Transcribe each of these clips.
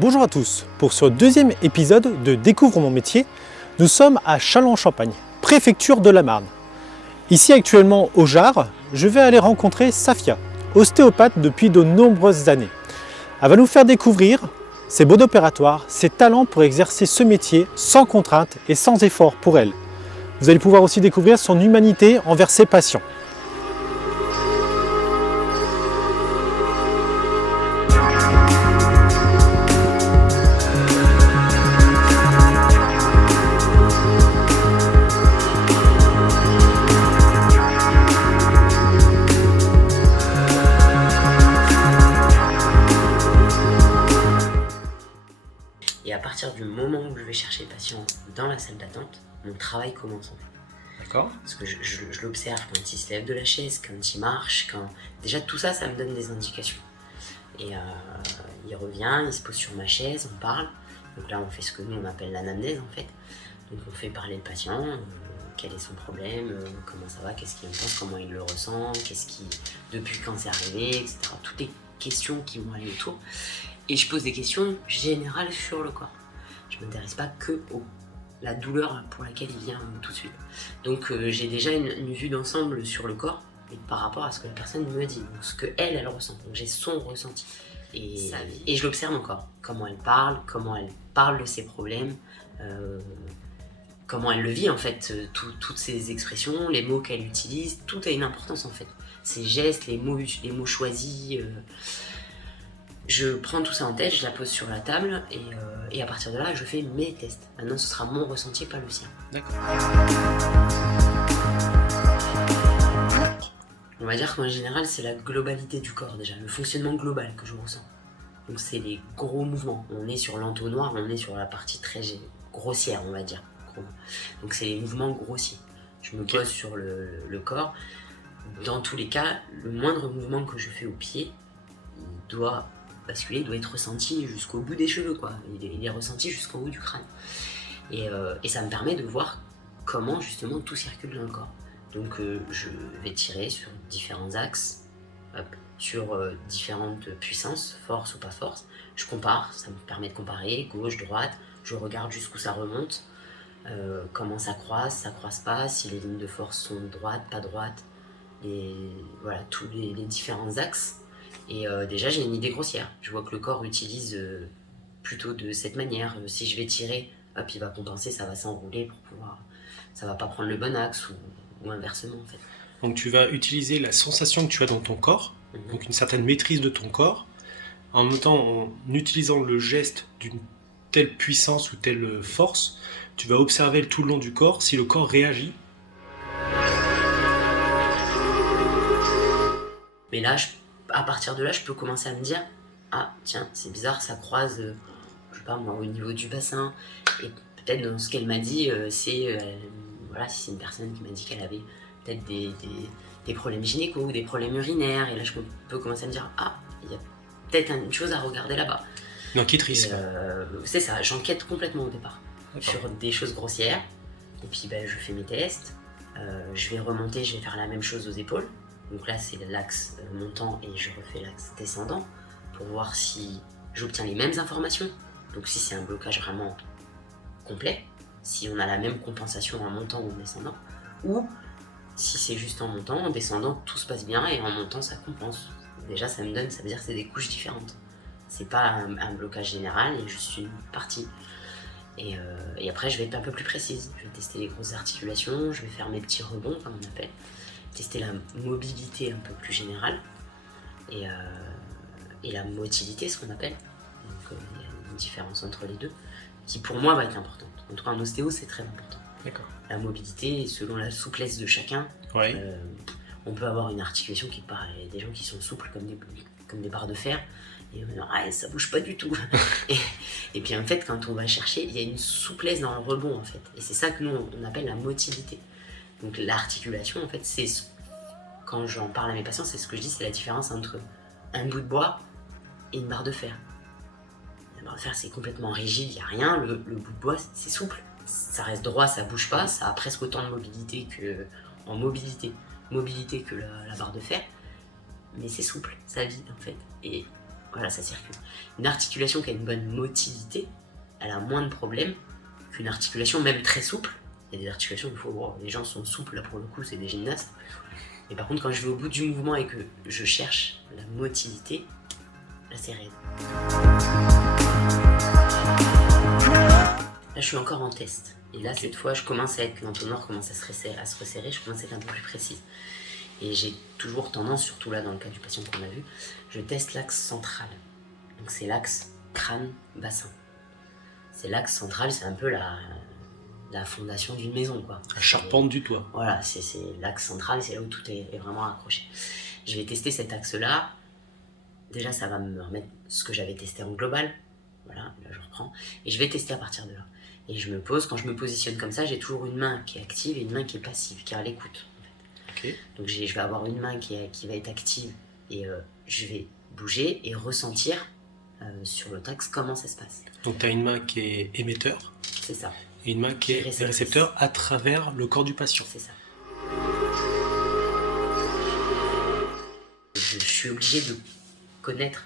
Bonjour à tous, pour ce deuxième épisode de Découvre mon métier, nous sommes à Châlons-en-Champagne, préfecture de la Marne. Ici actuellement au Jard, je vais aller rencontrer Safia, ostéopathe depuis de nombreuses années. Elle va nous faire découvrir ses modes opératoires, ses talents pour exercer ce métier sans contrainte et sans effort pour elle. Vous allez pouvoir aussi découvrir son humanité envers ses patients. Et à partir du moment où je vais chercher le patient dans la salle d'attente, mon travail commence en fait. D'accord. Parce que je l'observe quand il se lève de la chaise, quand il marche, Déjà tout ça, ça me donne des indications. Et il revient, il se pose sur ma chaise, on parle. Donc là, on fait ce que nous, on appelle l'anamnèse en fait. Donc on fait parler le patient, quel est son problème, comment ça va, qu'est-ce qu'il en pense, comment il le ressent, depuis quand c'est arrivé, etc. Toutes les questions qui vont aller autour. Et je pose des questions générales sur le corps. Je ne m'intéresse pas que la douleur pour laquelle il vient tout de suite. Donc j'ai déjà une vue d'ensemble sur le corps et par rapport à ce que la personne me dit, donc ce qu'elle ressent. Donc j'ai son ressenti. Et je l'observe encore. Comment elle parle de ses problèmes, comment elle le vit en fait, toutes ses expressions, les mots qu'elle utilise, tout a une importance en fait. Ses gestes, les mots choisis. Je prends tout ça en tête, je la pose sur la table et à partir de là, je fais mes tests. Maintenant, ce sera mon ressenti, pas le sien. D'accord. On va dire qu'en général, c'est la globalité du corps déjà, le fonctionnement global que je ressens. Donc c'est les gros mouvements. On est sur l'entonnoir, on est sur la partie très grossière, on va dire. Donc c'est les mouvements grossiers. Je me pose sur le corps. Dans tous les cas, le moindre mouvement que je fais au pied, il doit basculer, doit être ressenti jusqu'au bout des cheveux, quoi. Il est ressenti jusqu'en haut du crâne. Et ça me permet de voir comment justement tout circule dans le corps. Donc je vais tirer sur différents axes, sur différentes puissances, force ou pas force. Je compare, ça me permet de comparer, gauche, droite, je regarde jusqu'où ça remonte, comment ça croise pas, si les lignes de force sont droites, pas droites, voilà, tous les différents axes. Et déjà j'ai une idée grossière, je vois que le corps utilise plutôt de cette manière. Si je vais tirer, hop, il va compenser, ça va s'enrouler pour pouvoir, ça va pas prendre le bon axe ou inversement en fait. Donc tu vas utiliser la sensation que tu as dans ton corps, donc une certaine maîtrise de ton corps, en même temps en utilisant le geste d'une telle puissance ou telle force, tu vas observer tout le long du corps si le corps réagit. Mais là, à partir de là, je peux commencer à me dire, ah tiens, c'est bizarre, ça croise, je sais pas moi, au niveau du bassin. Et peut-être dans ce qu'elle m'a dit, voilà, si c'est une personne qui m'a dit qu'elle avait peut-être des problèmes gynéco ou des problèmes urinaires, et là je peux commencer à me dire, ah, il y a peut-être une chose à regarder là-bas. Une enquêtrice. C'est ça, j'enquête complètement au départ. D'accord. Sur des choses grossières, et puis je fais mes tests, je vais remonter, je vais faire la même chose aux épaules. Donc là, c'est l'axe montant et je refais l'axe descendant pour voir si j'obtiens les mêmes informations. Donc si c'est un blocage vraiment complet, si on a la même compensation en montant ou en descendant, ou si c'est juste en montant, en descendant, tout se passe bien et en montant, ça compense. Déjà, ça veut dire que c'est des couches différentes. C'est pas un blocage général et juste une partie. Et après, je vais être un peu plus précise. Je vais tester les grosses articulations, je vais faire mes petits rebonds, comme on appelle. Tester la mobilité un peu plus générale et la motilité, ce qu'on appelle. Donc il y a une différence entre les deux qui pour moi va être importante. En tout cas en ostéo c'est très important. D'accord. La mobilité, selon la souplesse de chacun, Ouais. on peut avoir une articulation qui part, il y a des gens qui sont souples comme des barres de fer et ça bouge pas du tout. et puis en fait quand on va chercher, il y a une souplesse dans le rebond en fait. Et c'est ça que nous on appelle la motilité. Donc l'articulation, en fait, quand j'en parle à mes patients, c'est ce que je dis, c'est la différence entre un bout de bois et une barre de fer. La barre de fer, c'est complètement rigide, il n'y a rien. Le bout de bois, c'est souple. Ça reste droit, ça bouge pas, ça a presque autant de mobilité que la barre de fer. Mais c'est souple, ça vit, en fait. Et Voilà, ça circule. Une articulation qui a une bonne motilité, elle a moins de problèmes qu'une articulation même très souple. Il y a des articulations où il faut voir, les gens sont souples, là pour le coup, c'est des gymnastes. Mais par contre, quand je vais au bout du mouvement et que je cherche la motilité, là c'est raide. Là je suis encore en test. Et là cette fois, je commence à être, l'entonnoir commence à se resserrer, je commence à être un peu plus précise. Et j'ai toujours tendance, surtout là dans le cas du patient qu'on a vu, je teste l'axe central. Donc c'est l'axe crâne-bassin. C'est l'axe central, c'est un peu la fondation d'une maison, quoi. La charpente du toit. Voilà, c'est l'axe central, c'est là où tout est vraiment accroché. Je vais tester cet axe-là. Déjà, ça va me remettre ce que j'avais testé en global. Voilà, là je reprends. Et je vais tester à partir de là. Et je me pose, quand je me positionne comme ça, j'ai toujours une main qui est active et une main qui est passive, qui est à l'écoute. Okay. Donc je vais avoir une main qui va être active et je vais bouger et ressentir sur l'autre axe comment ça se passe. Donc tu as une main qui est émetteur. C'est ça. Et une main qui est récepteur à travers le corps du patient. C'est ça. Je suis obligé de connaître,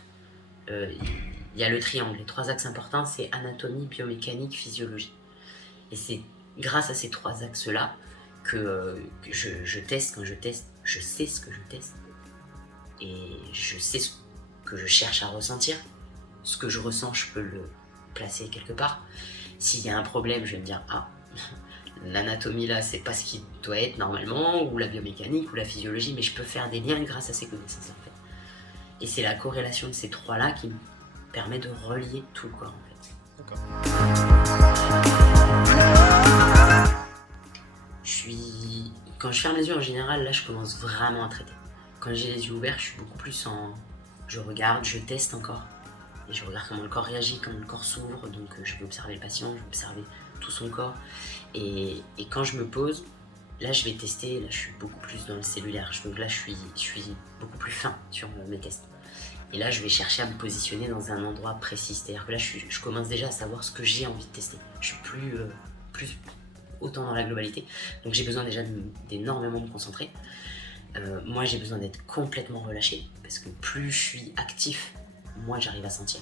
il y a le triangle, les 3 axes importants, c'est anatomie, biomécanique, physiologie. Et c'est grâce à ces 3 axes-là que je teste. Quand je teste, je sais ce que je teste. Et je sais ce que je cherche à ressentir. Ce que je ressens, je peux le placer quelque part. S'il y a un problème, je vais me dire, ah, l'anatomie là, c'est pas ce qui doit être normalement, ou la biomécanique, ou la physiologie, mais je peux faire des liens grâce à ces connaissances en fait. Et c'est la corrélation de ces 3 là qui me permet de relier tout le corps en fait. D'accord. Quand je ferme les yeux en général, là je commence vraiment à traiter. Quand j'ai les yeux ouverts, je suis beaucoup plus en... Je regarde, je teste encore. Et je regarde comment le corps réagit, comment le corps s'ouvre, donc je vais observer le patient, je vais observer tout son corps. Et quand je me pose, là je vais tester, là je suis beaucoup plus dans le cellulaire, donc là je suis beaucoup plus fin sur mes tests. Et là je vais chercher à me positionner dans un endroit précis, c'est-à-dire que là je commence déjà à savoir ce que j'ai envie de tester. Je suis plus autant dans la globalité, donc j'ai besoin déjà d'énormément me concentrer. Moi j'ai besoin d'être complètement relâché, parce que plus je suis actif, moi j'arrive à sentir.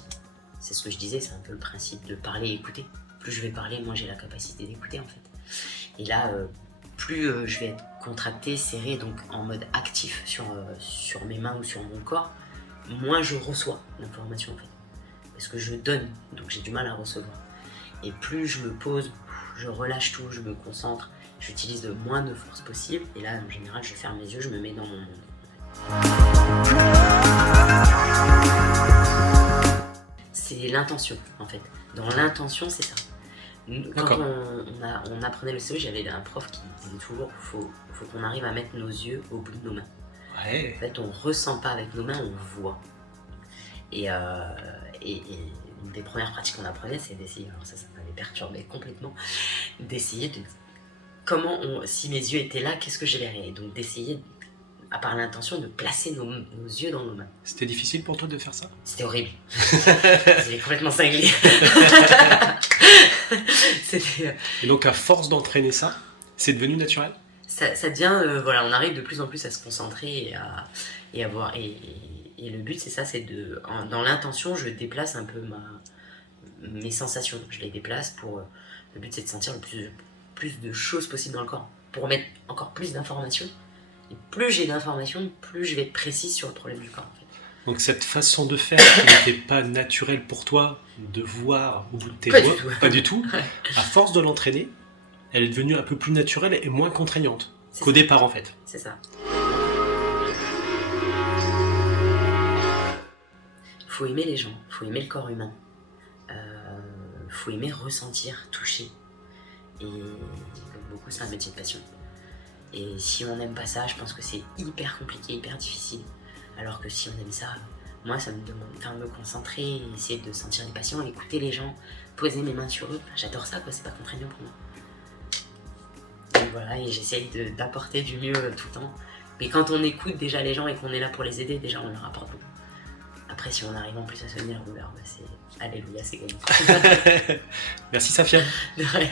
C'est ce que je disais, c'est un peu le principe de parler et écouter. Plus je vais parler, moins j'ai la capacité d'écouter en fait. Et là, plus je vais être contracté, serré, donc en mode actif sur mes mains ou sur mon corps, moins je reçois l'information en fait. Parce que je donne, donc j'ai du mal à recevoir. Et plus je me pose, je relâche tout, je me concentre, j'utilise le moins de force possible. Et là, en général, je ferme les yeux, je me mets dans mon monde. C'est l'intention en fait. Dans l'intention, c'est ça. Quand on apprenait le CO, j'avais un prof qui disait toujours faut qu'on arrive à mettre nos yeux au bout de nos mains. Ouais. En fait, on ressent pas avec nos mains, on voit. Et une des premières pratiques qu'on apprenait, c'est d'essayer, alors ça m'avait perturbé complètement, d'essayer de si mes yeux étaient là, qu'est-ce que je verrais? Et donc d'essayer, à part l'intention, de placer nos yeux dans nos mains. C'était difficile pour toi de faire ça? C'était horrible. C'était complètement cinglé. Et donc à force d'entraîner ça, c'est devenu naturel? Ça devient, voilà, on arrive de plus en plus à se concentrer et à voir. Et le but, c'est ça, c'est dans l'intention, je déplace un peu mes sensations. Je les déplace le but, c'est de sentir le plus de choses possibles dans le corps, pour mettre encore plus d'informations. Et plus j'ai d'informations, plus je vais être précise sur le problème du corps en fait. Donc cette façon de faire qui n'était pas naturelle pour toi, de voir au bout de tes doigts, pas du tout, Ouais. à force de l'entraîner, elle est devenue un peu plus naturelle et moins contraignante qu'au départ en fait. C'est ça. Faut aimer les gens, faut aimer le corps humain, faut aimer ressentir, toucher. Et beaucoup, c'est un métier de passion. Et si on n'aime pas ça, je pense que c'est hyper compliqué, hyper difficile. Alors que si on aime ça, moi ça me demande me concentrer, essayer de sentir les patients, écouter les gens, poser mes mains sur eux. J'adore ça, quoi, c'est pas contraignant pour moi. Donc voilà, et j'essaye d'apporter du mieux tout le temps. Mais quand on écoute déjà les gens et qu'on est là pour les aider, déjà on leur apporte beaucoup. Après, si on arrive en plus à soigner leur douleur, c'est alléluia, c'est gagné. Merci Safia. De rien.